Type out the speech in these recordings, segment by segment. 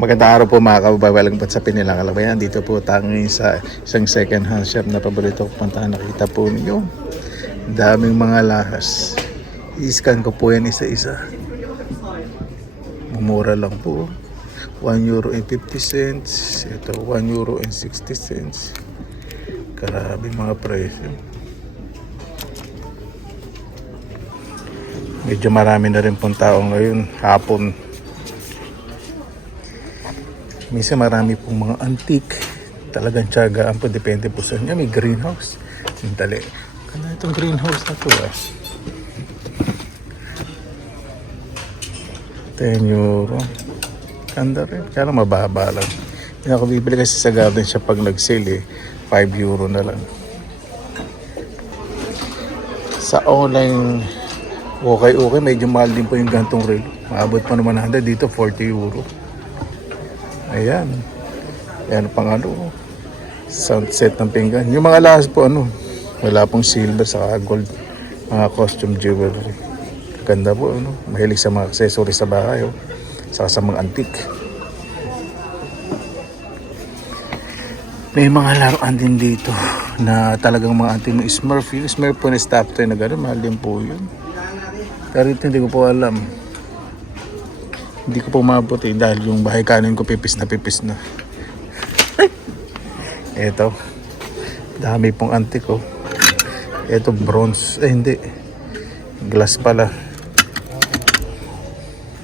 Magandang araw po mga kababayan po sa Pinilang Kalabayan. Dito po tangi sa isang second hand shop na paborito ko puntahan. Nakita po ninyo daming mga lahas. I-scan ko po yan isa-isa. Mumura lang po. €1.50. Ito €1.60. Grabe mga presyo. Medyo marami na rin pong tao ngayon hapon. Minsan marami pong mga antique. Talagang tiyagaan po. Depende po sa inyo. May greenhouse. Sintali. Kaya itong greenhouse na to €10. Kanda rin. Kaya lang mababa lang. Hindi ako bibili kasi sa garden siya pag nag-sale €5 na lang. Sa online okay. Medyo mahal din po yung gantong relo. Maabot pa naman 100. Dito €40. Ayan. Ayan pang sunset ng pinggan. Yung mga lahas po wala pong silver sa gold. Mga costume jewelry. Ganda po Mahilig sa mga accessories sa bahay saka sa mga antique. May mga laruan din dito na talagang mga antique. Yung Smurf. Yung Smurf po na stop toy na gano'n. Mahal din po yun. Pero ito hindi ko po alam. Hindi ko po mabuti dahil yung bahay kanin ko pipis na. Ito. Dami pong antique Ito bronze. Hindi. Glass pala.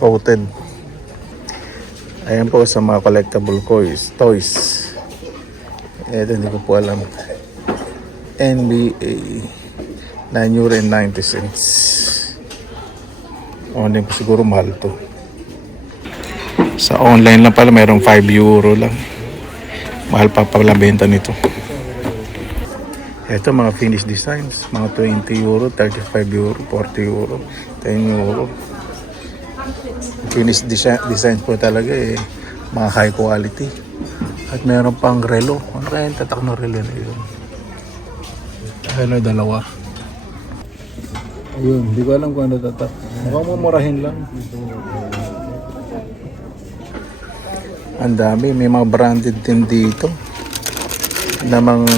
Coated. Ayan po sa mga collectible toys. Ito hindi ko po alam. NBA. €9.90. Online po siguro mahal to. Sa online lang pala mayroong €5 lang. Mahal pa pala benta nito. Ito mga finished designs. Mga €20, €35, €40, €10. Finished designs po talaga mga high quality. At meron pang relo. Ano kaya yung tatak na relo na yun? Dalawa. Ayun, hindi ko alam kung ano tatak. Mukhang mumurahin lang. Ang dami, may mga branded din dito. Namang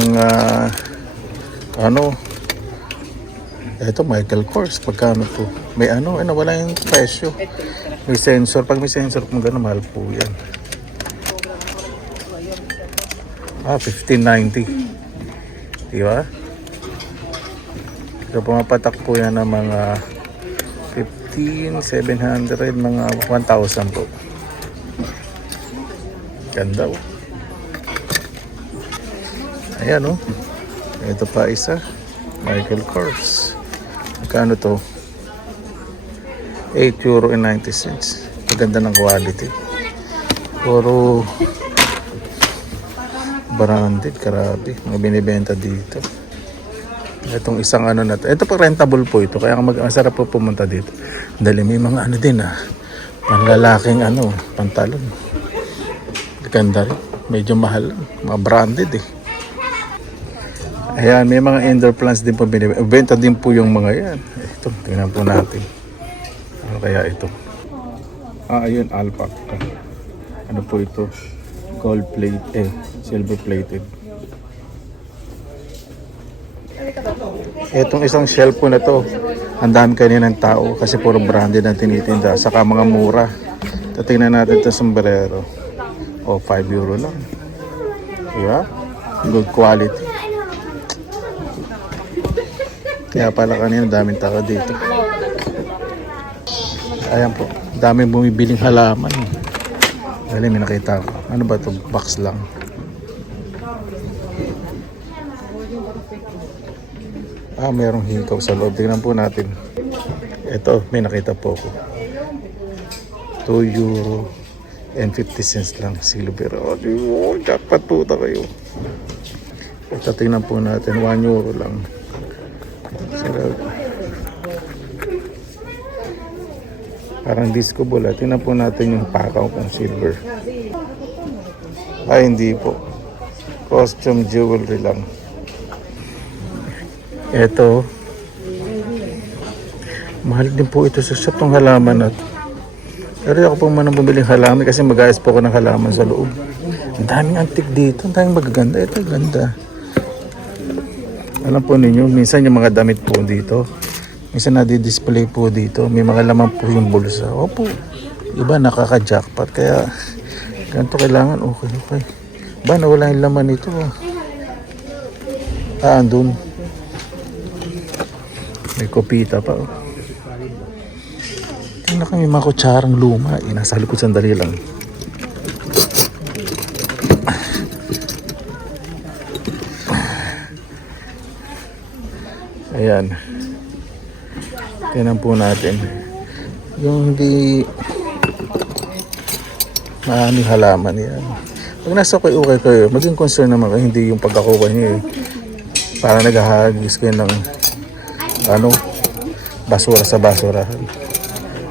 ito Michael Kors, pagkano po? May wala yung presyo. May sensor, pag may sensor kung gano'n, mahal po yan. $15.90. Diba? So pumapatak po yan ng mga 700, mga 1,000 po. Ganda Ayan Ito pa isa. Michael Kors. Magkano to? €8.90. Maganda ng quality. Puro branded. Grabe. Mga binibenta dito. Itong isang na to. Ito pa rentable po ito. Kaya masarap po pumunta dito. Dahil may mga din panlalaking pantalon. Ganda rin. Medyo mahal. Mga branded Ayan, may mga indoor plants din po binibenta. Benta din po yung mga yan. Ito, tingnan po natin. Ano kaya ito? Ayun, alpaca. Ano po ito? Gold plate, silver plated. Itong isang shelf po na to, ang dami kaninang tao kasi puro branded ang tinitinda. Saka mga mura. Tingnan natin ito sombrero. €5 lang. Yeah? Good quality. Kaya pala kanina daming tao dito. Ayan po. Daming bumibiling halaman. Dali, may nakita ko. Ano ba ito? Box lang. Mayroong hikaw sa loob. Tingnan po natin. Ito, may nakita po ko. €2.50 lang. Silver. Jackpot po kayo. Ito, tingnan po natin. €1 lang. Parang disco ball. Tingnan po natin yung pakaw kung silver. Hindi po. Costume jewelry lang. Ito. Mahal din po ito sa shop ng halaman at Pero ako po man ang bumili ng halaman kasi mag-ayos po ako ng halaman sa loob. Ang daming antik dito, ang daming magaganda. Ito, ganda. Alam po ninyo, minsan yung mga damit po dito, minsan nadi-display po dito, may mga laman po yung bulsa. Opo, iba nakaka-jackpot, kaya ganito kailangan, okay. Ba, nawala yung laman nito. Andun. May kopita pa. Tingnan kami mga kutsarang luma. Nasa likod sandali lang. Ayan. Tingnan po natin. Yung hindi maaming halaman yan. Pag nasa okay kayo, maging concern naman kayo, hindi yung pagkakuha niyo para naghahagis kayo ng basura sa basurahan.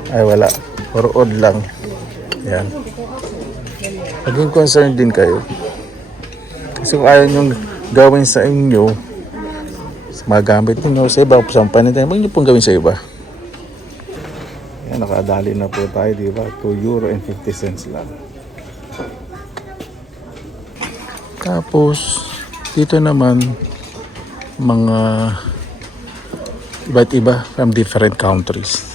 Ay wala, or odd lang. Yan. Maging concerned din kayo. Kasi kung ayaw nyo gawin sa inyo, magamit nyo sa iba, sa panitay, huwag nyo pong gawin sa iba. Yan, nakadali na po tayo, diba? €2.50 lang. Tapos, dito naman, mga iba't iba from different countries.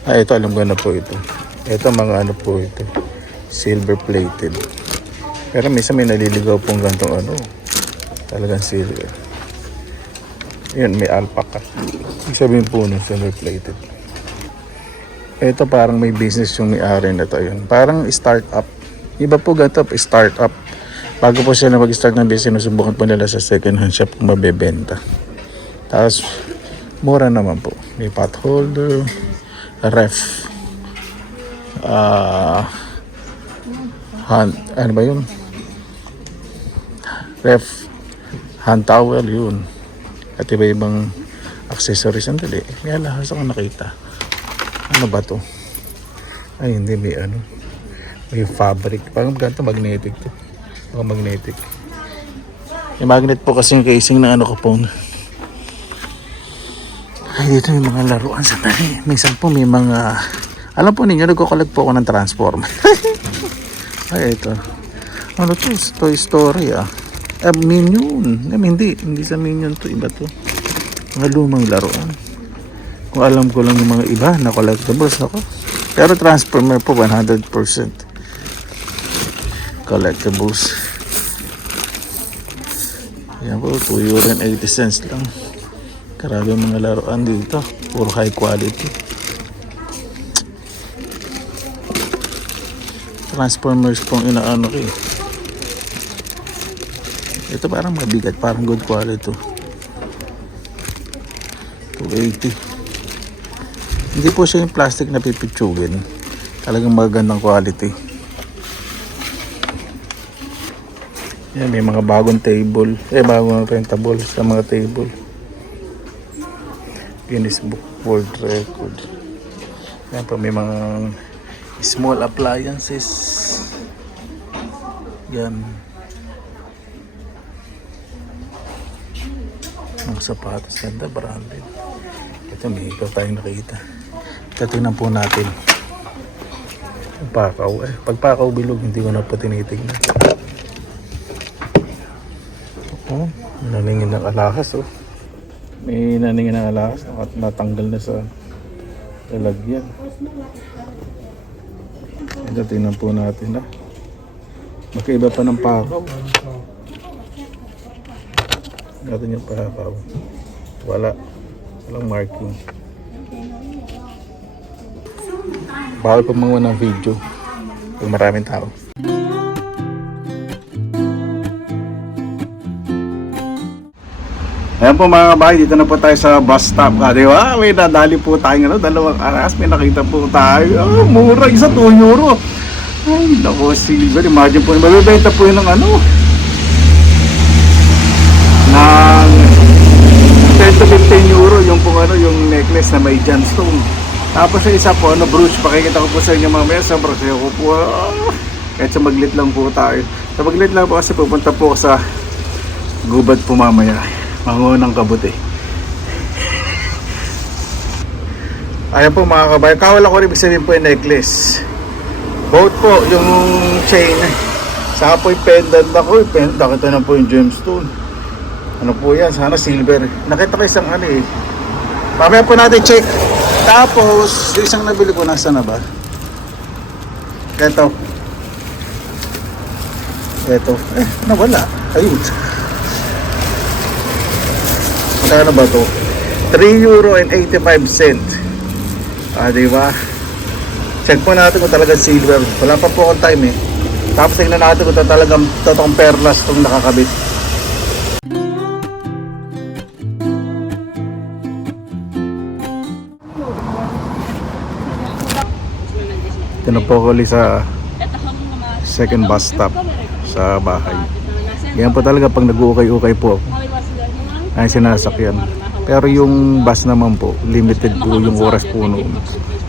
Ito alam ko na po ito. Ito mga po ito. Silver plated. Pero minsan may naliligaw pong gantong talagang silver. Yun, may alpaca. Ibig sabihin po ng silver plated. Ito parang may business yung may-ari na to. Yun. Parang startup. Iba po ganito, startup. Bago po sila mag-start ng business, subukan po nila sa second hand shop kung mabebenta. Tapos, mura naman po. May pot holder, ref, hand, ano ba yun? Ref, hand towel, yun. At iba-ibang accessories. Sandali, may alahas ako nakita. Ano ba to? Ay, hindi, may fabric. Parang ganito, magnetic to. Magnetic. Yung magnet po kasi yung casing na ko po. Ay, dito may mga laruan sa tayo. Minsan po may mga... Alam po ninyo, nagkukulag po ako ng Transformer. Ay, ito. Ano to? Toy Story, Minion. Hindi sa Minion to. Iba to. Mga lumang laruan. Kung alam ko lang yung mga iba na collectibles ako. Pero Transformer po, 100% collectibles. Yan po, €2.80 lang. Grabe mga laruan dito. Puro high quality. Transformers pong inaano ko eh. Ito parang mabigat. Parang good quality. $2.80. Hindi po siya yung plastic na pipitsugin. Talagang magandang quality. Yan, may mga bagong table. Bagong rentable sa mga table. Guinness Book World Record. Yan pa, may mga small appliances. Yan. Mga sapatos. Ganda, branded. Ito, may ikaw tayong nakita. Ito, tingnan po natin. Pakaw. Pag pakaw bilog, hindi ko na po tinitignan. Naningin ng alahas, May naningin ng alahas at natanggal na sa lalagyan. Ito, tingnan po natin, Magkaiba pa ng pakaw. Natin yung pakaw. Walang marking. Bawal pa mga ng video pag maraming tao. Ayan po mga kabahay, dito na po tayo sa bus stop. Di ba? May nadali po tayong dalawang aras. May nakita po tayo. Mura, isa €2. Ay, naku, silver. Imagine po, mabibenta po yun ng ng 10 to 15 euro yung po yung necklace na may gemstone. Tapos yung isa po, brooch. Pakikita ko po sa inyo mamaya. Sobrang sayo ko po. Kahit sa maglit lang po tayo. Sa maglit lang po kasi pupunta po sa Gubat po mamaya. Mangunang kabuti. Ayan po mga kabayan. Kawala ko rin ibig sabihin po yung necklace. Both po, yung chain. Saka po yung pendant ako. Nakita na po yung gemstone. Ano po yan? Sana silver. Nakita ko isang ano eh. Mamaya po natin check. Tapos, yung isang nabili ko, nasa na ba? Ito. Ito. Nawala. Ayun. Magkano ba to? 3 euro and 85 cent. Diba? Check po natin kung talagang silver. Wala pa po akong time eh. Tapos tingnan natin kung talagang totoong perlas itong nakakabit. Ito na po ko sa second bus stop sa bahay. Yan po talaga pag nag-uukay-ukay po ako. Ay sinasakyan. Pero yung bus naman po, limited po yung oras po noon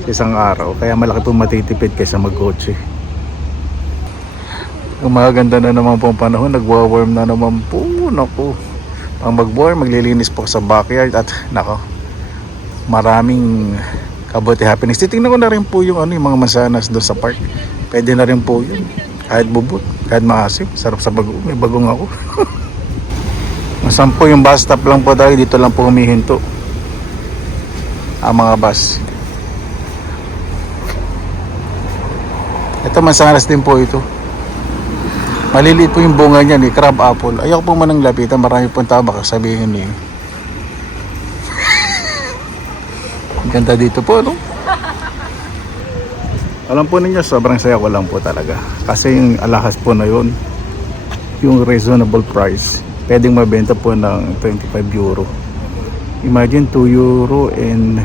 sa isang araw. Kaya malaki po matitipid kaysa mag-kotse. Ang maganda na naman po ang panahon, nagwa-warm na naman po. Naku, ang mag-warm, maglilinis po sa backyard at nako, maraming kabuti happiness. Titingnan ko na rin po yung yung mga mansanas doon sa park. Pwede na rin po yun. Kahit bubot, kahit maasim. Sarap sa bagong. May bagong ako. Masampo yung bus stop lang po tayo. Dito lang po humihinto ang mga bus. Ito mansanas din po ito. Maliliit po yung bunga niya ni crab apple. Ayaw po manang lapitan. Marami pong tao baka sabihin eh. Ganda dito po, no? Alam po ninyo, sobrang saya ko lang po talaga. Kasi yung alahas po na yun, yung reasonable price, pwedeng mabenta po ng 25 euro. Imagine 2 euro and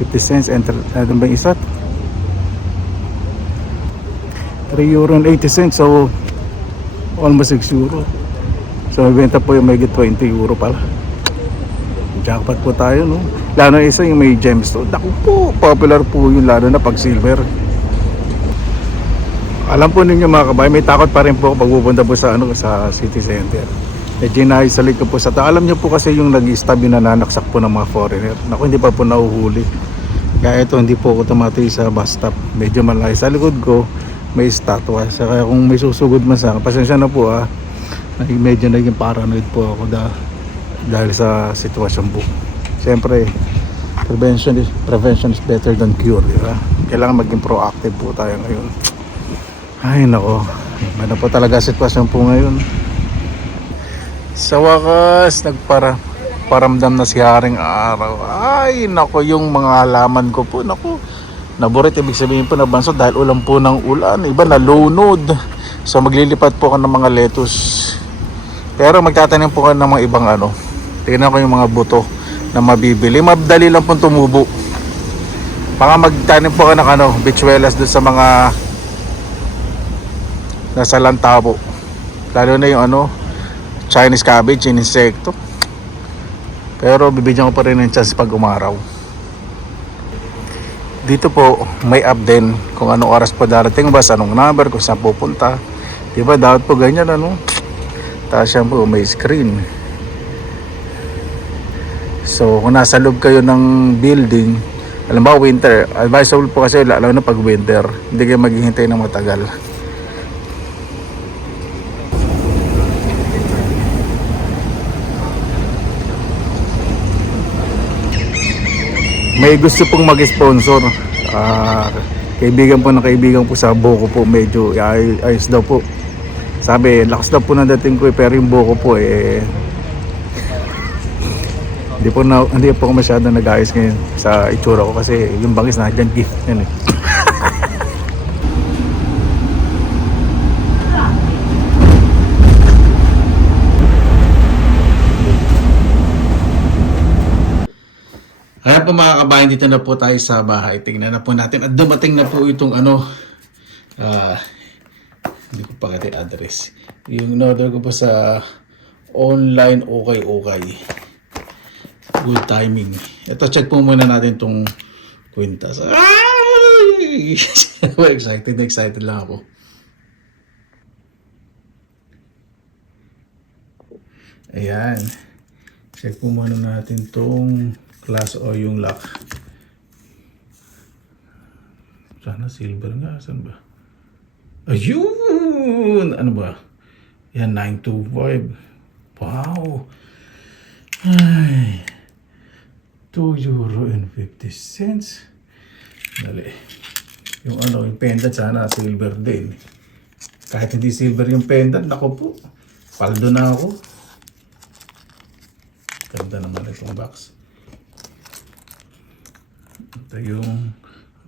50 cents and ano ba isa? 3 euro and 80 cents, so almost 6 euro. So mabenta po yung may 20 euro pala. Jackpot po tayo, no? Lalo na isa yung may gemstone. Naku po, popular po yun lalo na pag silver. Alam po ninyo mga kabayan, may takot pa rin po pag pupunta po sa, sa city center. Medyo naisalik ko po sa alam nyo po kasi yung nag-stab yung nananaksak po ng mga foreigner. Naku, hindi pa po nahuhuli. Kaya ito, hindi po ako tumatay sa bus stop. Medyo malayo. Sa likod ko, may statwa. Kaya kung may susugod man sa akin, pasensya na po medyo naging paranoid po ako dahil sa sitwasyon po. Siyempre, prevention is better than cure, di ba? Kailangan maging proactive po tayo ngayon. Ay nako, ano po talaga sitwasyon po ngayon. Sa wakas, paramdam na si Haring Araw. Ay nako, yung mga halaman ko po, nako, naburit, ibig sabihin po nabansot dahil ulan po ng ulan. Iba nalunod. So maglilipat po ako ng mga lettuce. Pero magtatanim po ako ng mga ibang tingnan ko yung mga buto na mabibili. Madali lang pong tumubo. Baka magtanim po ako ng bichuelas doon sa mga nasa lantabo. Lalo na yung Chinese cabbage, yung insekto. Pero bibigyan ko pa rin ng chance pag umaraw. Dito po may app din kung anong oras pa darating bus, anong number, kung saan pupunta. Diba dapat po ganyan Tapos yan po may screen. So kung nasa loob kayo ng building, alam ba winter, advisable po kasi lalo na pag winter, hindi kayo maghihintay ng matagal. May gusto pong mag-sponsor, kaibigan po sa Boko po, medyo ayos daw po. Sabi, lakas daw po ng dating ko pero yung Boko po hindi po ako masyado nag-ayos ngayon sa itsura ko kasi yung bangis na dyan gift yan eh. Ayan po mga kabayan, dito na po tayo sa bahay. Tingnan na po natin at dumating na po itong hindi ko pa kati address. Yung order ko po sa online okay. Good timing. Ito, check po muna natin itong kwintas. Ay! excited lang ako. Ayan. Check po muna natin itong class o yung lock. Sana silver nga. Saan ba? Ayun! Ano ba? Yan, 925. Wow! Ay! 2 euro and 50 cents. Dali. Yung ano, yung pendant sana silver din. Kahit hindi silver yung pendant, nako po. Paldo na ako. Ganda naman itong box. Ito yung...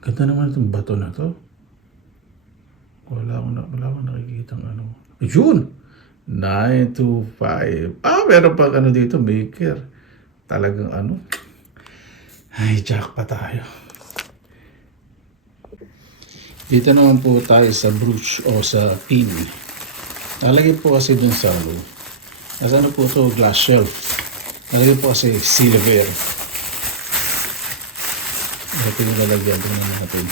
Ganda naman itong bato na to. Wala akong nakikita ng ano. Ayun! 925. Meron pang ano dito, maker. Talagang ano. Ay, jackpot tayo. Dito naman po tayo sa brooch o sa pin. Nalagay po kasi dun sa ano. Nasa ano po ito, glass shelf. Nalagay po kasi silver. Ito yung lalagyan. Tingnan natin.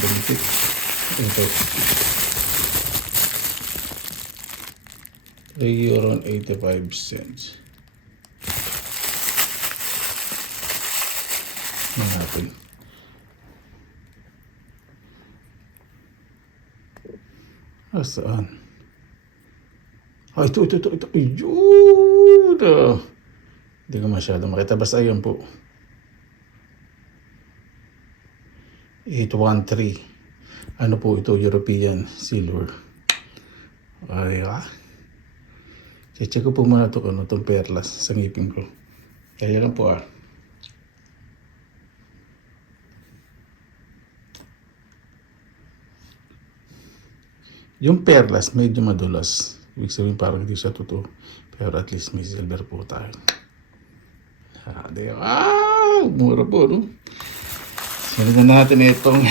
Balitik. Ito. 3 euro and 85 cents. Natin. Saan? Ito. Ayun! Hindi ko masyado makita. Basta yun po. 813. Ano po ito? European silver. Ay, check ko po muna ito, itong perlas sa ngipin ko. Kaya lang po Yung perlas medyo madulas. Ibig sabihin parang hindi siya totoo. Pero at least may silver po tayo. Mura po, no? Sunod na natin itong...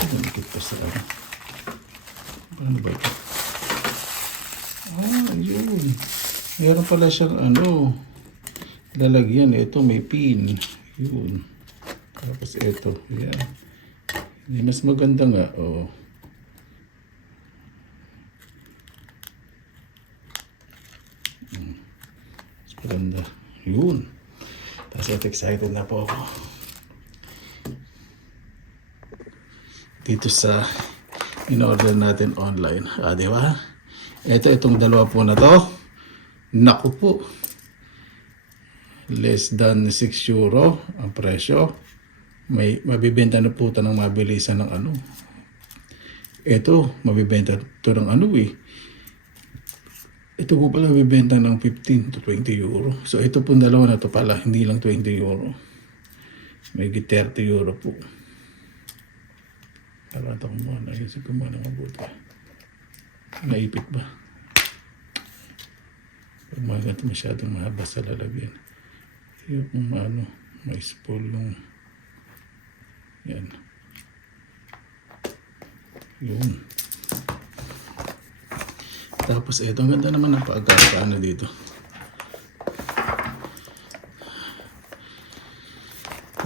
Ito pa sa ano. Ano ba ito? Ayun. Meron pala siyang ano. Lalagyan. Ito may pin. Yun. Tapos ito. Yan. Mas maganda nga. Mas maganda. Yun. Tapos excited na po ako. Dito sa in-order natin online. Di ba? Itong dalawa po na to. Naku po. Less than 6 euro ang presyo. May mabibenta na po ito ng mabilisan ng ano. Ito, mabibenta ito ng ano Ito po pala mabibenta ng 15 to 20 euro. So ito po dalawa na to pala, hindi lang 20 euro. May 30 euro po. Nakata ko muna, naisip ko muna mabuti. Naipit ba? Pag mga ganito masyadong mahaba sa lalagyan. Yung ano, may spool yung... Yan. Yun. Tapos ito, ang ganda naman ng pagkakaano dito.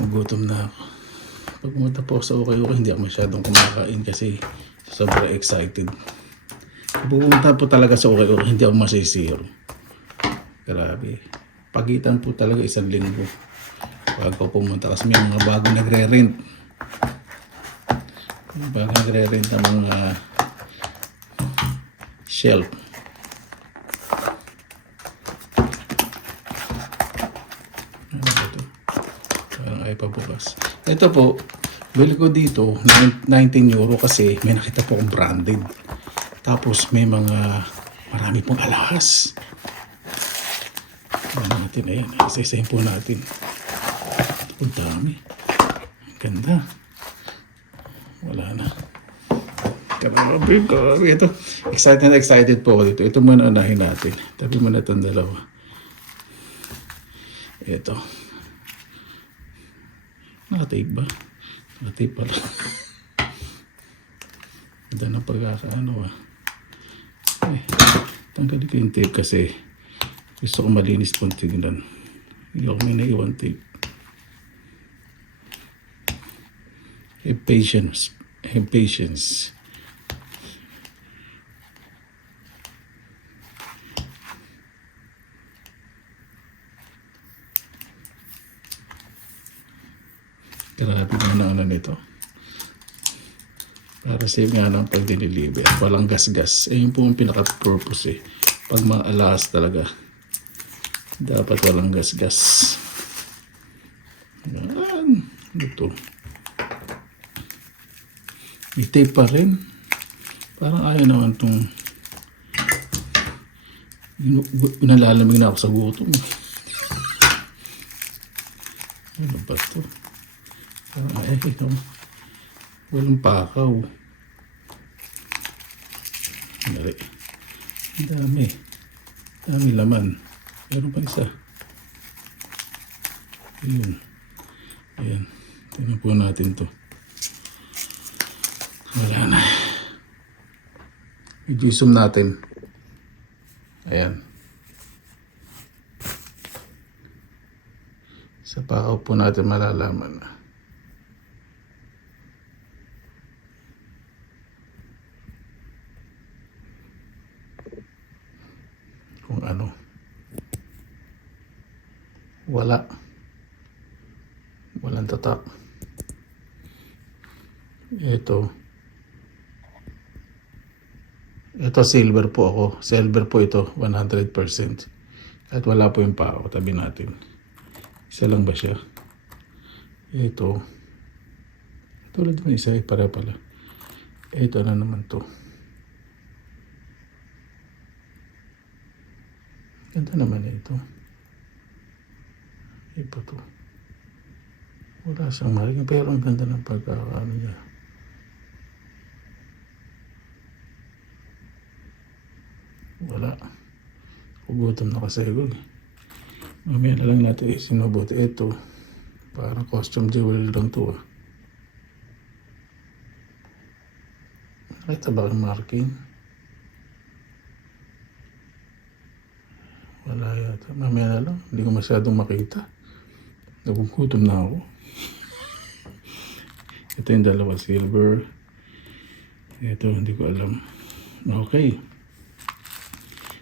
Nagutom na ako. Pag pumunta po sa okay, hindi ako masyadong kumakain kasi sobrang excited. Pag pumunta po talaga sa okay, hindi ako masisiro. Grabe. Pagitan po talaga 1 linggo. Pag ako pumunta kasi may mga bago nagre-rent. Bago nagre-rent ng mga shelf. Ano ba ito? Parang ay pabukas. Ito po, bili ko dito 19 euro kasi may nakita po akong branded. Tapos may marami pong alahas. Ano natin, ayan. Isa-isahin po natin. Ang dami. Ang ganda. Wala na. Grabe. Ito. Excited po ako dito. Ito muna unahin natin. Tabi muna itong dalawa. Ito. Nakatape ba? Nakatape pala. Ganda na pagkakaano tanggalin ko yung tape kasi gusto ko malinis po tignan. Hindi ako may naiwan tape. Have patience. Have patience. Grabe na ano nito. Para save nga ng pag-deliver. Walang gas-gas. Yun po yung pinaka-purpose eh. Pag maalas talaga, dapat walang gas-gas. Yan. Ito. May tape pa rin. Parang ayaw naman itong pinalalamig na ako sa gutom. Ano ba ito? Ikaw. Walang pakaw. Dali. Ang dami. Dami laman. Meron pa isa. Ayun. Ayan. Tingnan po natin to. Wala na. I-zoom natin. Ayan. Sa pakaw po natin malalaman na. Kung ano. Walang tatak. Ito silver po ako. Silver po ito, 100%. Kahit wala po yung pao, tabi natin. Isa lang ba siya? Ito. Tulad ng isa, para pala. Ito na naman to. Ganda naman ito. Iba to. Wala siyang maling, pero ang ganda ng pagkakaano niya. Wala. Ugutom na kasi ako. Mamaya na lang natin isinubuti. Ito. Parang costume jewelry lang to. Nakita ba ang marking? Wala yata. Mamaya na lang. Hindi ko masyadong makita. Nagugutom na ako. Ito yung dalawa silver. Ito hindi ko alam. Okay.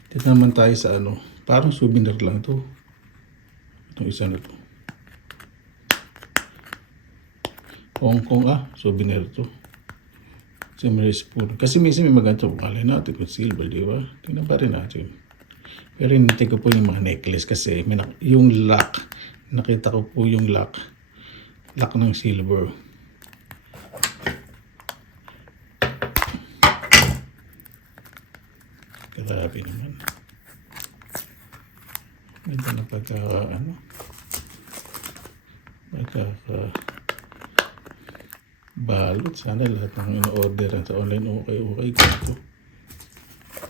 Dito naman tayo sa ano. Parang souvenir lang to. Itong isa na to. Hong Kong souvenir to. Samurai spoon. Kasi minsan may maganto. Kala natin kung silver, di ba? Tingnan pa rin natin. Pero hinintay ko po yung mga necklace kasi yung lock. Nakita ko po yung lock. Lock ng silver. Grabe naman. Ganda na balot. Sana lahat ng in-order sa online okay ganito.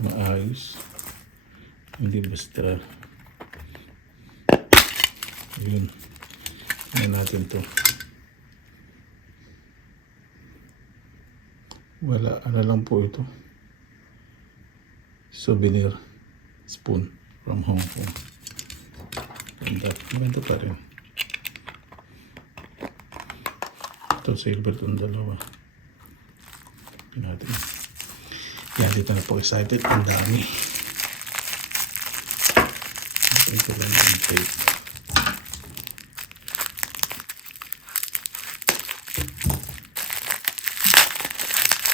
Maayos. Hindi basta. Yun. Tingnan natin to. Wala. Ano lang po ito. Souvenir spoon from Hong Kong. Maganda pa rin. Ito silver itong dalawa. Natin. Yan, dito na po excited. Ang dami. Ito lang yung tape.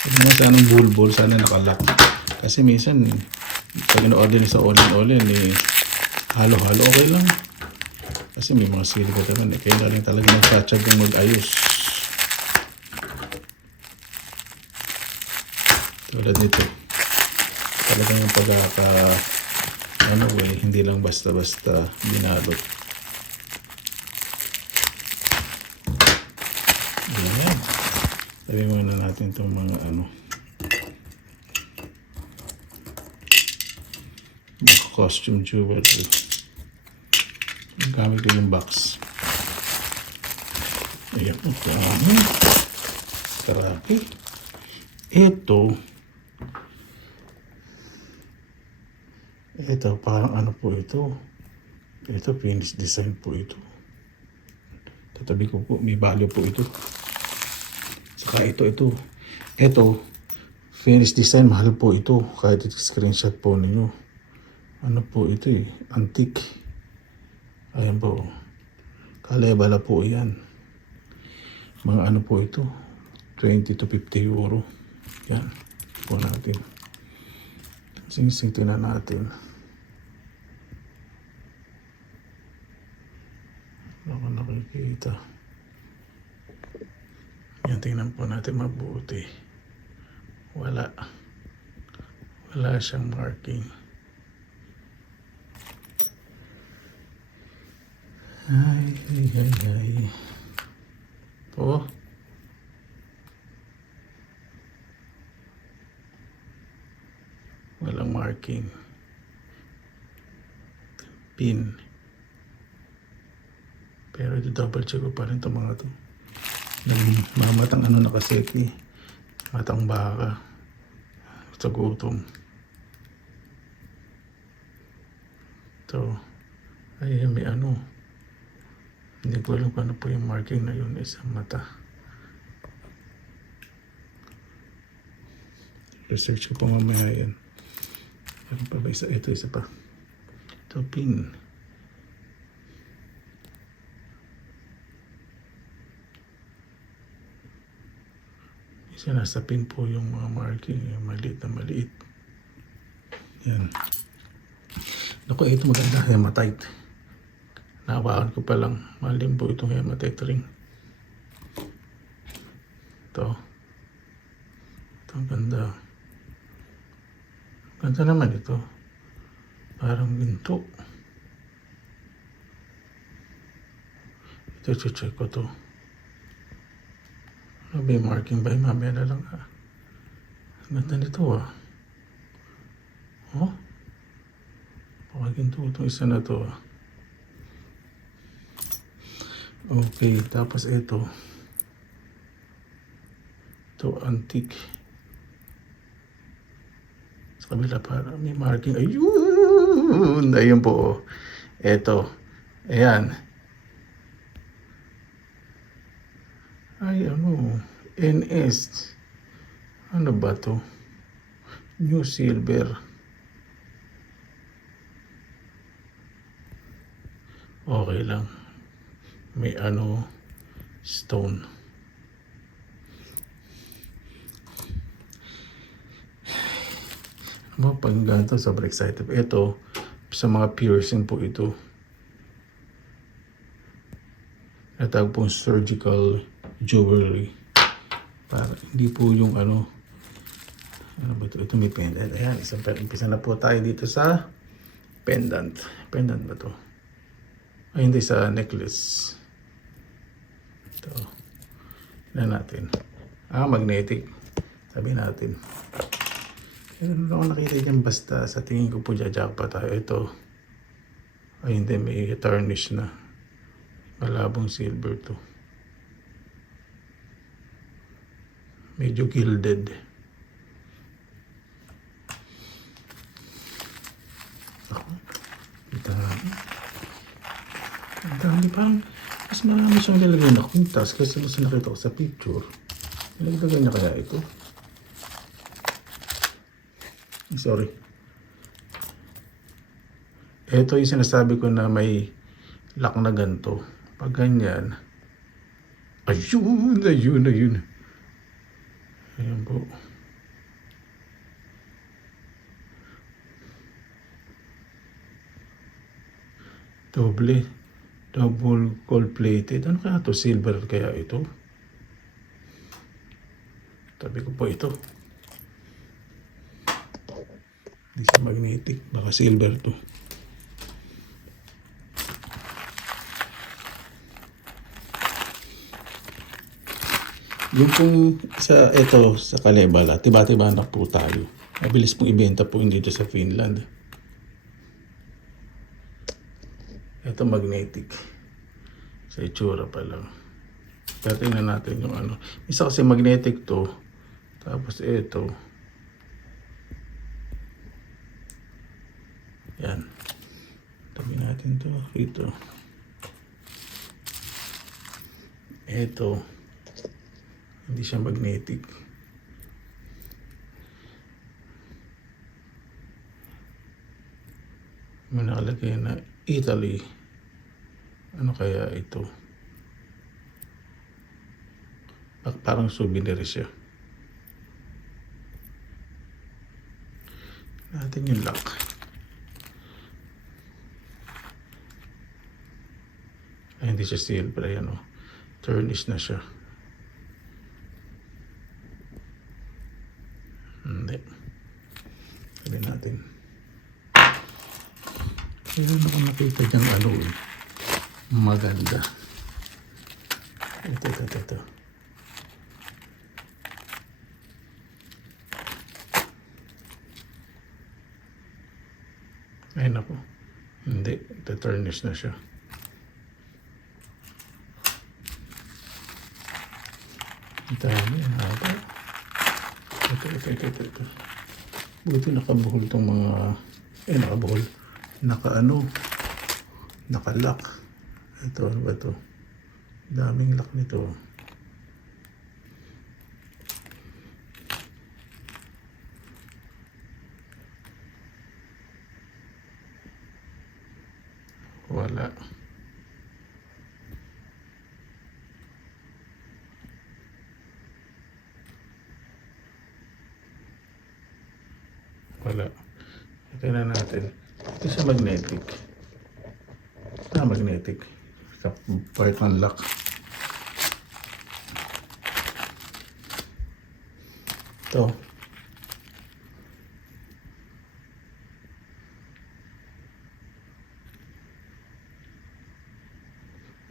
Huwag mo sanang bulbul. Sana nakalock. Kasi minsan, pag in-order sa all-in, halo-halo okay lang. Kasi may mga silver naman kaya galing talaga ng satchag yung mag-ayos. Tulad nito. Talagang yung hindi lang basta-basta binalot. Ayan. Sabi muna natin itong mga costume jewelry. Gamit ko yung box. Ayan po. Karami. Ito parang po ito. Ito finished design po ito. Tatabi ko po. May value po ito. Saka ito. Ito finished design. Mahal po ito. Kahit screenshot po ninyo. Ano po ito antique. Ayan po. Kalebala po yan. Mga ano po ito, 20 to 50 euro. Yan, po natin. Sinisinti na natin. Ako nakikita. Yan, tingnan po natin mabuti. Wala siyang marking. Ay. Po. Walang marking. Pin. Pero double check ko pa rin itong mga to. Mga matang ano nakaseti. Matang baka. Sa gutom. Ito. Ay, may ano. Hindi ko alam kung ano po yung marking na yun. Isang mata. Research ko pa mamaya yan. Ano pa ba isa? Ito isa pa. Ito pin. Isa nasa pin po yung mga marking. Yung maliit na maliit. Yan. Naku, ito maganda. Hematite. Nahawakan ko pa lang. Malim po itong hematite ring. Ito. Ito ang ganda. Ganda naman ito. Parang ginto. Ito, check ko to. Ano ba yung marking ba? Mamaya na lang ha. Ganda nito ah. Oh? Baka ginto itong isa na to ah. Okay, tapos ito. Ito, antique. Sa kabila para may marking. Ayun! Ayun po. Ito. Ayan. Ay, ano? NS. Ano ba to? New silver. Okay lang. May ano, stone. Ano pag ganito, sobrang excited. Ito, sa mga piercing po ito. Natawag pong surgical jewelry. Para hindi po yung ano ba ito? Ito may pendant. Ayan, umpisa na po tayo dito sa pendant. Pendant ba to? Ay, hindi, sa necklace. Ito. Tignan natin. Magnetic. Sabi natin. Ano ako nakita dyan basta sa tingin ko po jack pa tayo. Ito. Ay, hindi. May tarnish na. Malabong silver to. Medyo gilded. Ako. Ito nga. Ang dami parang mas marami siyang nilagay na kwintas kasi mas nakita ko sa picture. Nilagay niya kaya ito? Sorry. Ito yung sinasabi ko na may lock na ganito. Pag ganyan, ayun. Ayan po. Double gold plated. Ano kaya to? Silver kaya ito? Tabi ko po ito. Hindi siya magnetic. Baka silver to. Yung pong sa ito sa Kalevala, tiba-tiba na po tayo. Mabilis pong ibenta po dito sa Finland. Ito magnetic. Sa itsura pa lang. Pero tingnan natin yung ano. Isa kasi magnetic to. Tapos ito. Yan. Tabi natin to. Ito. Ito. Hindi siya magnetic. May nakalagay na Italy. Ano kaya ito? Parang souvenir siya. Natin yung lock. Ay, hindi siya silver. Ayan o. Turnish na siya. Hindi. Sabi natin. Meron ako nakita dyan ano eh. Maganda. Ito. Ayun ako. Hindi. Turnish na siya. Ang dami. Haba. Ito. Buti nakabuhol tong mga... nakabuhol. Naka-lock. Ito, ano ba ito? Daming lock nito. Wala. Tingnan natin. Ito sa magnetic. Magnetic. Sa part ng lock. Ito.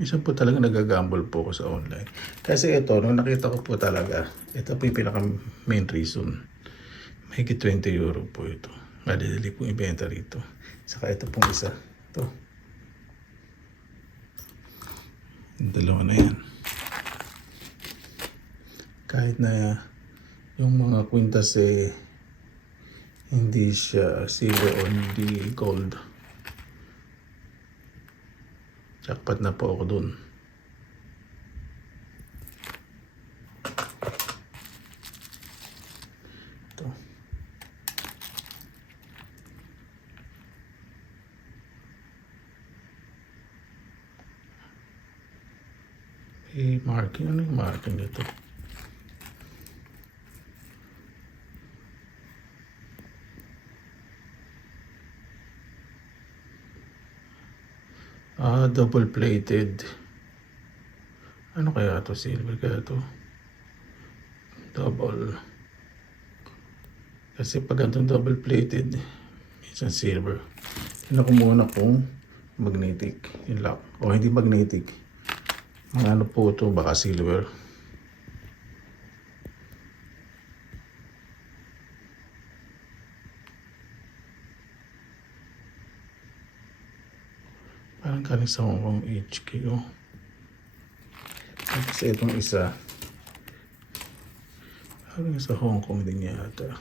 Isa po talaga nagagamble po ako sa online. Kasi ito, nung nakita ko po talaga, ito po yung pinaka main reason. Mahigit 20 euro po ito. Madadali pong ibenta rito. Saka ito pong isa. Ito. Dalawa na yan. Kahit na yung mga kwintas hindi siya silver o hindi gold. Jackpot na po ako dun. Ito. Marking. Ano yung marking nito? Double plated. Ano kaya to? Silver kaya to? Double. Kasi pag itong double plated, minsan silver. Tignan ko muna kung magnetic yung lock. O hindi magnetic. Mga ano po ito, baka silver. Parang galing sa Hong Kong HQ. Kasi itong isa, parang sa Hong Kong din yata.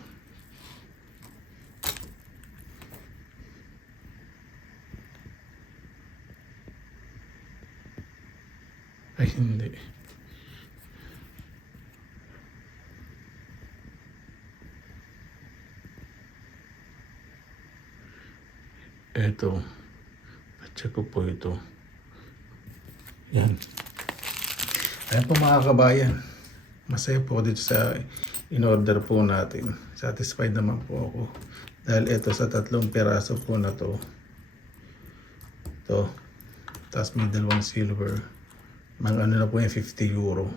Ay, hindi. Ito. Check ko po ito. Yan. Ayan po mga kabayan. Masaya po dito sa in-order po natin. Satisfied naman po ako. Dahil ito sa 3 piraso po na to. Ito. Tapos may 2 silver. Mga ano na po yung 50 euro.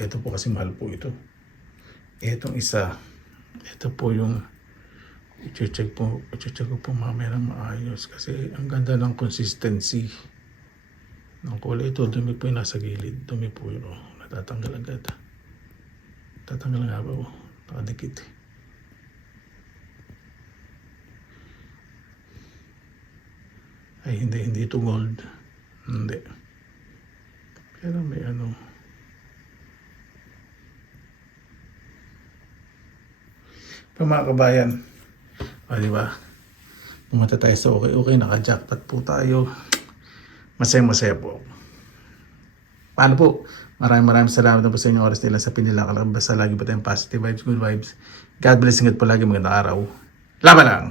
Ito po kasi mahal po ito. Itong isa. Ito po yung i-check ko po mamaya ng maayos kasi ang ganda ng consistency ng kulay. Ito, dumi po yung nasa gilid. Dumi po yun. Natatanggal agad. Tatanggal nga ba? Nakadikit. Ay, hindi ito gold. Hindi. Pero may ano. Pa mga kabayan. O, diba? Pumunta tayo sa okay. Naka-jackpot po tayo. Masaya po. Paano po? Maraming salamat na po sa inyong oras nila sa pinilang. Basta lagi po tayong positive vibes, good vibes. God bless, ingat po lagi. Magandang araw. Laban lang!